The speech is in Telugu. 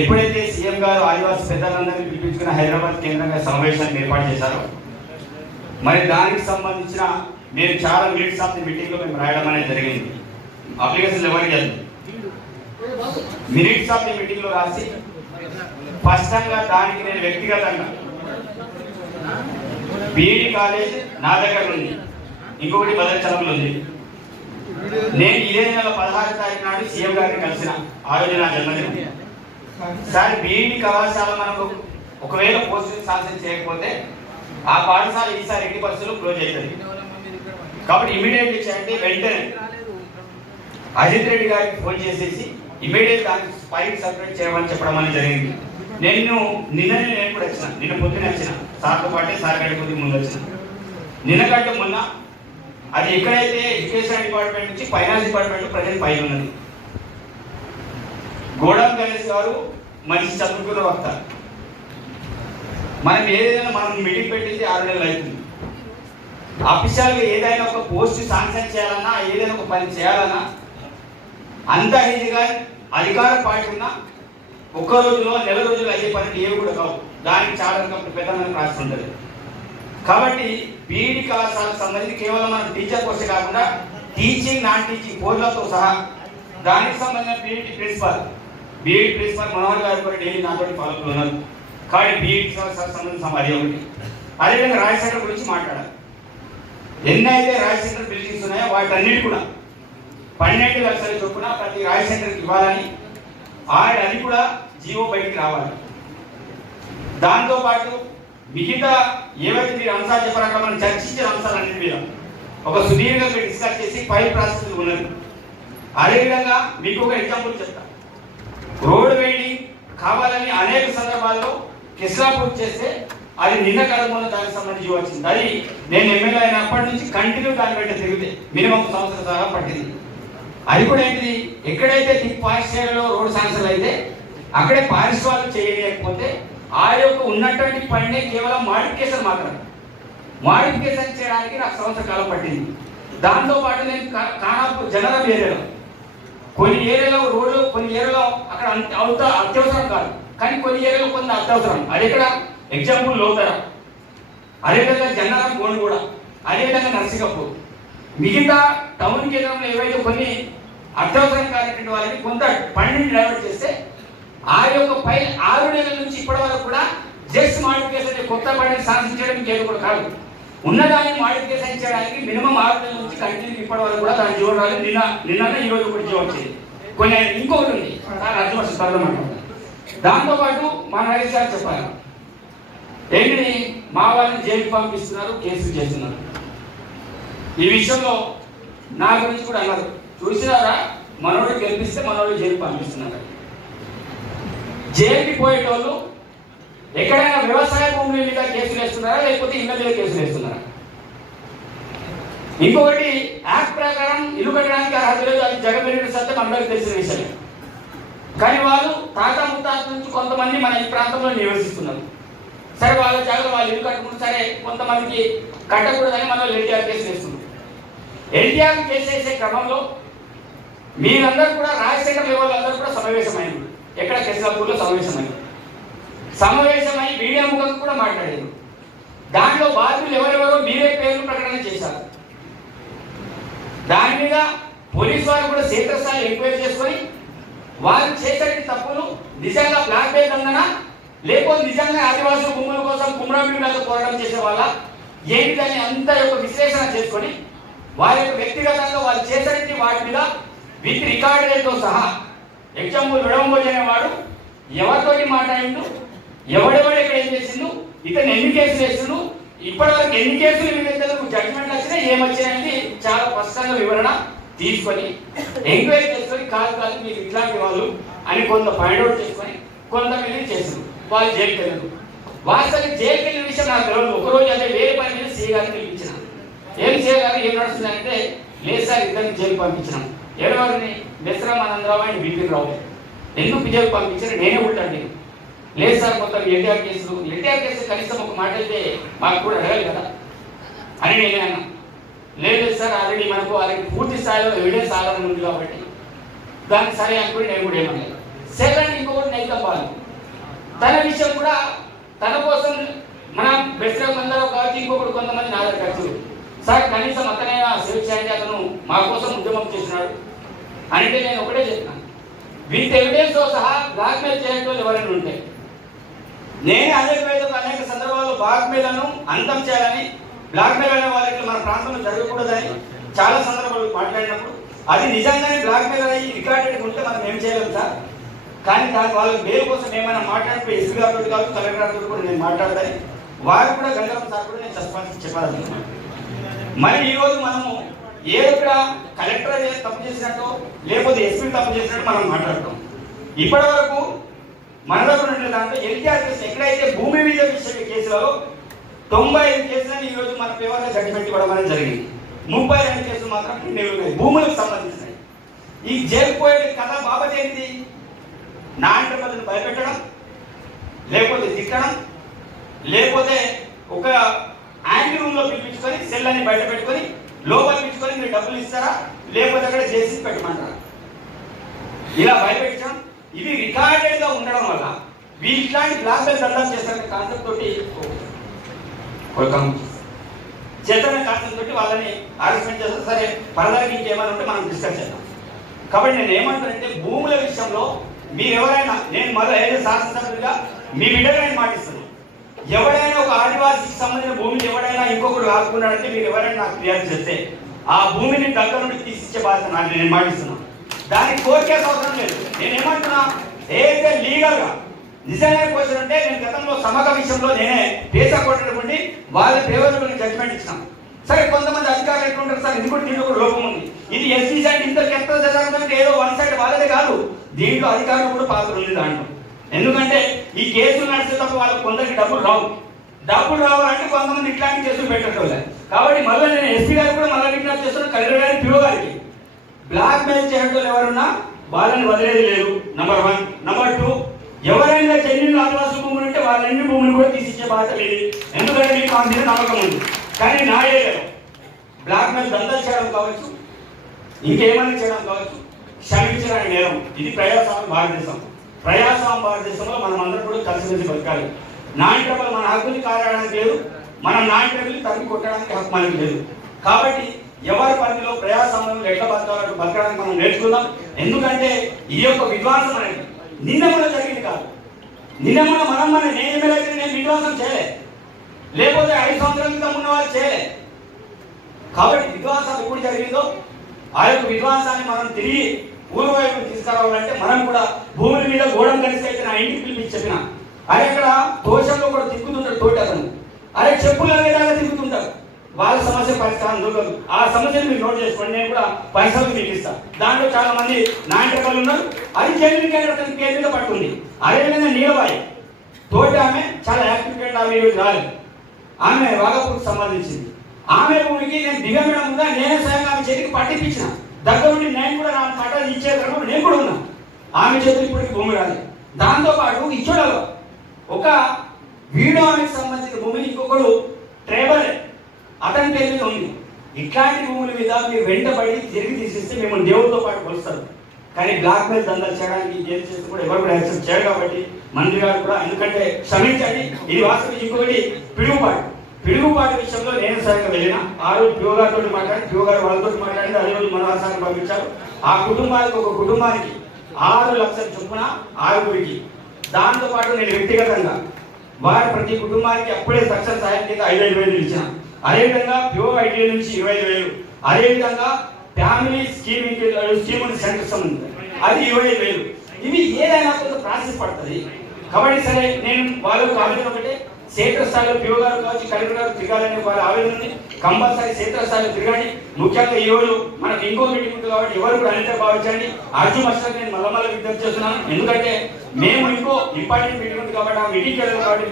ఎప్పుడైతే సీఎం గారు ఆదివాసీ పెద్దలందరినీ పిలిపించుకుని హైదరాబాద్ కేంద్రంగా సమావేశాన్ని ఏర్పాటు చేశారో మరి దానికి సంబంధించిన నేను చాలా మినిట్స్ ఆఫ్ ది మీటింగ్లో మేము రాయడం అనేది జరిగింది. అప్లికేషన్ ఎవరికి వెళ్ళదు మినిట్స్ ఆఫ్ ది మీటింగ్లో రాసి స్పష్టంగా దానికి నేను వ్యక్తిగతంగా బీఈడి కాలేజ్ నా దగ్గర ఉంది. ఇంకొకటి భద్రాచలంలో ఉంది. నేను ఇదే నెల పదహారు తారీఖు నాడు సీఎం గారిని కలిసిన ఆ రోజు నా జన్మదినం. సార్ బీఈడి కళాశాల మనకు ఒకవేళ పోస్టింగ్ సాంక్షన్ చేయకపోతే ఆ పాఠశాల ఈసారి ఎట్టి పరిస్థితులు క్లోజ్ అవుతుంది కాబట్టి ఇమీడియట్లీ చేయండి వెంటనే. అజిత్ రెడ్డి గారికి ఫోన్ చేసేసి ఇమీడియట్ దానికి స్పైక్ సపరేట్ చేయమని చెప్పడం అనేది జరిగింది. నేను నిన్ననే నేను కూడా వచ్చిన నిన్న పొద్దున వచ్చిన. సార్తో పాటే సార్ గడి కొద్దిగా ముందు వచ్చిన. నిన్న కంటే మొన్న అది ఎక్కడైతే ఎడ్యుకేషన్ డిపార్ట్మెంట్ నుంచి ఫైనాన్స్ డిపార్ట్మెంట్ ప్రజెంట్ పైన ఉన్నది. గోడా గణేష్ గారు మంచి చదువుకున్న వక్త మనం ఏదైనా మనం మీటింగ్ పెట్టింది ఆరు నెలలు అవుతుంది. అఫీషియల్గా ఏదైనా ఒక పోస్ట్ శాంక్షన్ చేయాలన్నా ఏదైనా ఒక పని చేయాలన్నా అంత ఈజీగా అధికార పార్టీ ఉన్న ఒక్క రోజులో నెల రోజులు అయ్యే పని ఏవి కూడా కావు. దానికి చాలా రకం పెద్ద రాసి ఉంటుంది కాబట్టి బీఈడి కళాశాలకు సంబంధించి కేవలం మనం టీచర్ కోర్సే కాకుండా టీచింగ్ నాన్ టీచింగ్ కోర్సులతో సహా దానికి సంబంధించిన B Ed principal B Ed principal Manohar గారు కూడా డైలీ నాతో ఫాలో ఉన్నారు కాబట్టి బీఈడి సంబంధించిన అది ఒకటి అదేవిధంగా రాజశేఖర్ సెంటర్ గురించి మాట్లాడాలి. ఎన్నైతే రాయ్ సెంటర్ బిల్డింగ్స్ ఉన్నాయో వాటన్నిటి కూడా పన్నెండు లక్షల చొప్పున ప్రతి రాజశేఖర్కి సెంటర్కి ఇవ్వాలని ఆడ అది కూడా జీవో బయటికి రావాలి. దాంతోపాటు మిగతా ఏవైతే మీరు అంశాలు చెప్పారో మనం చర్చించిన అంశాలన్నిటి మీద ఒక సుదీర్ఘంగా డిస్కస్ చేసి ఫైల్ ప్రాసెస్ ఉన్నది. అదేవిధంగా మీకు ఒక ఎగ్జాంపుల్ చెప్తా. రోడ్డు వేడి కావాలని అనేక సందర్భాల్లో కిస్లాపూర్ చేస్తే అది నిన్న కలగకుండా దానికి సంబంధించి వచ్చింది. అది నేను ఎమ్మెల్యే అయినప్పటి నుంచి కంటిన్యూ దాని వెంట తిరిగితే మినిమం సంవత్సరం దాకా పట్టింది. అది కూడా ఏంటిది? ఎక్కడైతే టిప్ పారిశ్రమలో రోడ్డు సమస్యలు అయితే అక్కడే పారిశ్రామిక చేయలేకపోతే ఆ యొక్క ఉన్నటువంటి పనినే కేవలం మాడిఫికేషన్ మాత్రమే. మాడిఫికేషన్ చేయడానికి నాకు సంవత్సర కాలం పట్టింది. దాంతో పాటు నేను కా- జనరల్ ఏరియాలో కొన్ని ఏరియాలో రోడ్లు కొన్ని ఏరియాలో అక్కడ అంత- అవుత అత్యవసరం కాదు. కానీ కొన్ని ఏరియాలో కొంత అత్యవసరం. అది ఎక్కడ? ఎగ్జాంపుల్ లోతర. అదేవిధంగా జన్నారం గోండ్ కూడా. అదేవిధంగా నర్సింగపూర్. మిగతా టౌన్ కేంద్రంలో ఏవైతే కొన్ని అత్యవసరం కానటువంటి వాళ్ళకి కొంత పనిని డైవర్ట్ చేస్తే ఆ యొక్క పై ఆరు నెలల నుంచి ఇప్పటి వరకు కూడా జస్ట్ మాడిఫికేషన్ కొత్త పనిని సాధించడం ఇంకేదో కూడా కాదు. ఉన్నదాన్ని మాడిఫికేషన్ చేయడానికి మినిమం ఆరు నెలల నుంచి కంటిన్యూ ఇప్పటి వరకు కూడా దాని జీవో రాలేదు. నిన్న నిన్న ఈ రోజు ఒకటి జీవో వచ్చింది. కొన్ని ఇంకొకటి ఉంది. సార్ అర్థవర్ష స్థలం దాంతో మా నరేష్ గారు చెప్పాలి ఏంటి మా వాళ్ళని జైలుకి పంపిస్తున్నారు కేసులు చేస్తున్నారు. ఈ విషయంలో నా గురించి కూడా అన్నారు. చూసినారా? మనోడు గెలిపిస్తే మనోడు జైలు పంపిస్తున్నారు జైలుకి పోయేటోళ్ళు ఎక్కడైనా వ్యవసాయ భూముల మీద కేసులు వేస్తున్నారా? లేకపోతే ఇళ్ళ మీద కేసులు వేస్తున్నారా? ఇంకొకటి యాక్ట్ ప్రకారం ఇల్లు కట్టడానికి అర్హత లేదు. అది జగమెరిగిన సత్యం అందరికీ తెలిసిన విషయం కానీ వాళ్ళు తాత ముత్తాత నుంచి కొంతమంది మన ఈ ప్రాంతంలో నివసిస్తున్నారు. సరే వాళ్ళ జాగ్రత్త వాళ్ళు ఇల్లు కట్టుకుంటే సరే కొంతమందికి కట్టకూడదని మనం ఎన్టీఆర్ కేసు వేస్తున్నాం. ఎన్టీఆర్ కేసు వేసే క్రమంలో మీరందరూ కూడా రాజశేఖర్ లెవెల్ అందరూ కూడా సమావేశమైంది ఎక్కడ కెస్లాపూర్లో సమావేశమైంది సమావేశమై మీడియా ముఖం కూడా మాట్లాడారు. దాంట్లో బాధ్యులు ఎవరెవరో మీరే పేర్లు ప్రకటన చేశారు. దాని మీద పోలీసు వారు కూడా క్షేత్రస్థాయి ఎంక్వైరీ చేసుకొని వారు చేసే తప్పులు నిజంగా బ్లాక్ మెయిల్ ఉందనా లేకపోతే నిజంగా ఆదివాసుల భూముల కోసం కుమ్రాబీ మీద పోరాటం చేసే వాళ్ళ? ఏమిటని అంత యొక్క విశ్లేషణ చేసుకొని వారి యొక్క వ్యక్తిగతంగా వాళ్ళు చేసేటి వాటి మీద విత్ రికార్డులతో సహా ఎగ్జాంపుల్ విడవంబోజ్ అనేవాడు ఎవరితోటి మాట్లాడిండు? ఎవడెవడు ఇక్కడ ఏం చేసిండు? ఇతను ఎన్ని కేసులు వేసిండు ఇప్పటివరకు ఎన్ని కేసులు మీద జడ్జ్మెంట్ వచ్చినా ఏమొచ్చాయని చాలా స్పష్టంగా వివరణ తీసుకొని ఎంక్వైరీ చేసుకొని కాదు కాదు మీరు ఇట్లాంటి వాళ్ళు అని కొంత ఫైండ్ అవుట్ చేసుకొని కొంత మీద చేసిండు. వాళ్ళు జైలుకి వెళ్ళారు వాస్తవం జైలుకి వెళ్ళిన విషయం నాకు తెలియదు ఒకరోజు అదే వేరే పని మీద సీ గారిని పిలిపించిన. ఏం సీ ఏం నడుస్తుందంటే లేదు సార్ ఇద్దరిని జైలు పంపించినాం. ఎవరెవరిని? బెసరా మనందరావు ఆయన బిపిన్ రావు. ఎందుకు జైలు పంపించారు? నేనే ఉంటాను లేదు సార్ మొత్తం ఎన్టీఆర్ కేసులు. ఎన్టీఆర్ కేసు కనీసం ఒక మాట అయితే మాకు కూడా అడగాలి కదా? అని నేనే అన్నా. లేదు సార్ ఆల్రెడీ మనకు ఆల్రెడీ పూర్తి స్థాయిలో ఎవిడెన్స్ ఆధారం ఉంది కాబట్టి దానికి సరే అనుకుని నేను కూడా ఏమన్నా సెకండ్ ఇంకొకటి నైతం వాళ్ళు. తన విషయం కూడా తన కోసం మన బెస్ట్ అందరూ కాబట్టి ఇంకొకటి కొంతమంది నా దగ్గర ఖర్చు సార్ కనీసం అతనైనా సేవ్ చేయండి అతను మా కోసం ఉద్యమం చేసినాడు అంటే నేను ఒకటే చెప్పినాను విత్ ఎవిడెన్స్తో సహా బ్లాక్మెయిల్ చేయడం ఎవరైనా ఉంటే నేను అనేక వేదికలు అనేక సందర్భాల్లో బ్లాక్మెయిల్ను అంతం చేయాలని బ్లాక్మెయిల్ అనే వాళ్ళకి మన ప్రాంతంలో జరగకూడదని చాలా సందర్భాలు మాట్లాడినప్పుడు అది నిజంగానే బ్లాక్మెయిల్ అయ్యి రికార్డెడ్ ఉంటే మనం ఏం చేయలేం సార్? కానీ దాని వాళ్ళ మేలు కోసం ఏమైనా మాట్లాడితే ఎస్పీ గారితో కావచ్చు కలెక్టర్ గారితో కూడా నేను మాట్లాడతాను. వారు కూడా గంగరం సార్ కూడా నేను చెప్పాలి చెప్పాలనుకున్నాను మరి ఈరోజు మనము ఏ ఇక్కడ కలెక్టర్ తప్పు చేసినట్టు లేకపోతే ఎస్పీ తప్పు చేసినట్టు మనం మాట్లాడతాం. ఇప్పటి వరకు మన దగ్గర దాంట్లో ఎన్టీఆర్ కేసు ఎక్కడైతే భూమి మీద విషయ కేసులలో తొంభై ఐదు కేసులను ఈరోజు మన పేపర్లో జడ్జిమెంట్ ఇవ్వడం అనేది జరిగింది. ముప్పై రెండు కేసులు మాత్రం ఉన్నాయి. భూములకు సంబంధించినవి. ఈ జైలు కథ బాబత్ ఏంటి? నా ఇంటర్మల్ని భయపెట్టడం లేకపోతే తిట్టడం లేకపోతే ఒక యాంటీ రూమ్లో పిలిపించుకొని సెల్ అని బయట పెట్టుకొని లోపల పిలుచుకొని మీరు డబ్బులు ఇస్తారా? లేకపోతే అక్కడ చేసి పెట్టమంటారా? ఇలా భయపెట్టడం ఇవి రికార్డెడ్గా ఉండడం వల్ల వీటిలాంటి బ్లాక్ బెల్ దండం చేస్తారనే కాన్సెప్ట్ తోటి వెల్కమ్ చేతన కాన్సెప్ట్ తోటి వాళ్ళని అరెస్ట్మెంట్ చేస్తారు సరే పరదానికి ఇంకేమైనా ఉంటే మనం డిస్కస్ చేద్దాం. కాబట్టి నేను ఏమంటానంటే భూముల విషయంలో మీరు ఎవరైనా నేను మళ్ళీ ఏదో శాసనసభ్యులుగా మీ బిడ్డగా నేను మాటిస్తున్నాను. ఎవడైనా ఒక ఆదివాసీకి సంబంధించిన భూమిని ఎవడైనా ఇంకొకరు ఆకుకున్నాడంటే మీరు ఎవరైనా నాకు ఫిర్యాదు చేస్తే ఆ భూమిని దగ్గర నుండి తీసిచ్చే బాధ్యత నాకు నేను మాటిస్తున్నాను. దానికి కోరికే అవసరం లేదు. నేను ఏమంటున్నా ఏదైతే లీగల్గా నిజంగా క్వశ్చన్ అంటే నేను గతంలో సమగ విషయంలో నేనే పేసా కొట్టడం ఉండి వాళ్ళ ఫేవరబుల్ జడ్జ్మెంట్ ఇచ్చినాం. సరే కొంతమంది అధికారులు ఎట్లుంటారు సార్ ఇది కూడా దీంట్లో లోపం ఉంది? ఇది ఎస్సీ సైడ్ ఇంత ఎంత జరగదంటే ఏదో వన్ సైడ్ వాళ్ళదే కాదు. దీంట్లో అధికారులు కూడా పాత్ర ఉంది దాంట్లో. ఎందుకంటే ఈ కేసులు నడిచేటప్పుడు వాళ్ళకి కొందరికి డబ్బులు రావు. డబ్బులు రావాలంటే కొంతమంది ఇట్లాంటి కేసులు పెట్టడం కాబట్టి మళ్ళీ నేను ఎస్సీ గారికి కూడా మళ్ళీ విజ్ఞప్తి చేస్తున్నాను కలెక్టర్ గారి పిఓ గారికి బ్లాక్ మెయిల్ చేయడం ఎవరున్నా వాళ్ళని వదిలేది లేదు నంబర్ వన్ నంబర్ టూ ఎవరైనా జన్యులు ఆదివాసీ భూములు ఉంటే వాళ్ళన్ని భూములు కూడా తీసిచ్చే బాధ్యత లేదు ఎందుకంటే మీకు మా మీద నమ్మకం ఉంది. కానీ నా ఏరియాలో బ్లాక్ మెయిల్ దందా చేయడం కావచ్చు ఇంకేమైనా చేయడం కావచ్చు క్షమించడానికి నేరం. ఇది ప్రజాస్వామ్య భారతదేశం. ప్రజాస్వామ్య భారతదేశంలో మనం అందరం కూడా కలిసిమెలిసి బతకాలి. నాయకులు మన హక్కుని కారడానికి లేదు మనం నాయకులు తరిమి కొట్టడానికి హక్కు మనకి లేదు. కాబట్టి ఎవరి పనిలో ప్రయాసంలో ఎట్లా బతకాలంటే బతకడానికి మనం నేర్చుకుందాం. ఎందుకంటే ఈ యొక్క విద్వాసం అనేది నిన్న కూడా జరిగింది కాదు. నిన్న కూడా మనం మన నేను ఎమ్మెల్యే అయితే నేను విద్వాసం చేయలే. లేకపోతే ఐదు సంవత్సరాల క్రితం ఉన్న వాళ్ళు చేయలే. కాబట్టి విద్వాసం ఎప్పుడు జరిగిందో ఆ యొక్క విద్వాసాన్ని మనం తిరిగి ఊరు వైపు తీసుకురావాలంటే మనం కూడా భూమి మీద గోడం కలిసి అయితే నా ఇంటికి పిలిపించి చెప్పిన. అరే ఇక్కడ దోషంలో కూడా తిప్పుతుంటాడు తోటి అతను. అరే చెప్పులు అనేలాగా వాళ్ళ సమస్య పరిష్కారం దొరకదు. ఆ సమస్యను మీరు నోట్ చేసుకోండి. నేను కూడా పరిశ్రమలు మీకు ఇస్తాను దాంట్లో చాలా మంది నాయకులు ఉన్నారు. అది జైలు అతని పేరు పట్టుకుంది పట్టుంది అదేవిధంగా నీలబాయి తోటి ఆమె చాలా యాక్టివ్గా ఆమె రాలేదు. ఆమె వాగపూర్కి సంబంధించింది. ఆమె ఊరికి నేను దిగమేడంగా నేనే స్వయంగా ఆమె చేతికి పట్టిపించిన దగ్గర నుండి నేను కూడా నా పట్టాలు ఇచ్చే తర్వాత నేను కూడా ఉన్నా. ఆమె చేతులు ఇప్పటికి భూమి రాలేదు. దాంతో పాటు ఇచ్చోడలో ఒక వీడో ఆమెకు సంబంధించిన భూమిని ఇంకొకడు ట్రేబల్ అతని పేరు మీద ఉంది. ఇట్లాంటి భూముల మీద మీరు వెంటబడి తిరిగి తీసేస్తే మిమ్మల్ని దేవుడితో పాటు కొలుస్తారు. కానీ బ్లాక్ మెయిల్ దందాలు చేయడానికి జైలు చేస్తే కూడా ఎవరు కూడా యాక్సెప్ట్ చేయరు కాబట్టి మంత్రి గారు కూడా ఎందుకంటే క్షమించండి ఇది వాస్తవం. ఇంకొకటి పిడుగుపాటు. పిడుగుపాటు విషయంలో నేను సరిగ్గా వెళ్ళిన ఆ రోజు పిఓ గారితో మాట్లాడి పిఓ గారు వాళ్ళతో మాట్లాడింది అదే రోజు మనవాసానికి పంపించారు. ఆ కుటుంబానికి ఒక కుటుంబానికి ఆరు లక్షల చొప్పున ఆరుగురికి. దాంతో పాటు నేను వ్యక్తిగతంగా వారి ప్రతి కుటుంబానికి అప్పుడే సక్సెస్ సాయం కింద ఐదు ఐదు వేలు ఇచ్చాను. అదేవిధంగా ప్యూర్ ఐడియా నుంచి ఇరవై ఐదు వేలు. అదేవిధంగా ఫ్యామిలీ స్కీమ్ స్కీమ్ సెంటర్స్ ఉంది. అది ఇరవై ఐదు వేలు. ఇవి ఏదైనా కొంత ప్రాసెస్ పడుతుంది. కాబట్టి సరే నేను వాళ్ళకు ఆవేదన ఒకటే. క్షేత్ర స్థాయిలో పిఓ గారు కావచ్చు కలెక్టర్ గారు తిరగాలని వారి ఆవేదన ఉంది. కంపల్సరీ క్షేత్ర స్థాయిలో తిరగండి. ముఖ్యంగా ఈ రోజు మనకు ఇంకో మీటింగ్ ఉంది కాబట్టి ఎవరు కూడా అనితే భావించండి. అర్జున్ మాస్టర్ నేను మళ్ళీ మళ్ళీ విజ్ఞప్తి చేస్తున్నాను. ఎందుకంటే మేము ఇంకో ఇంపార్టెంట్ మీటింగ్ ఉంది కాబట్టి ఆ మీటింగ్ కాబట్టి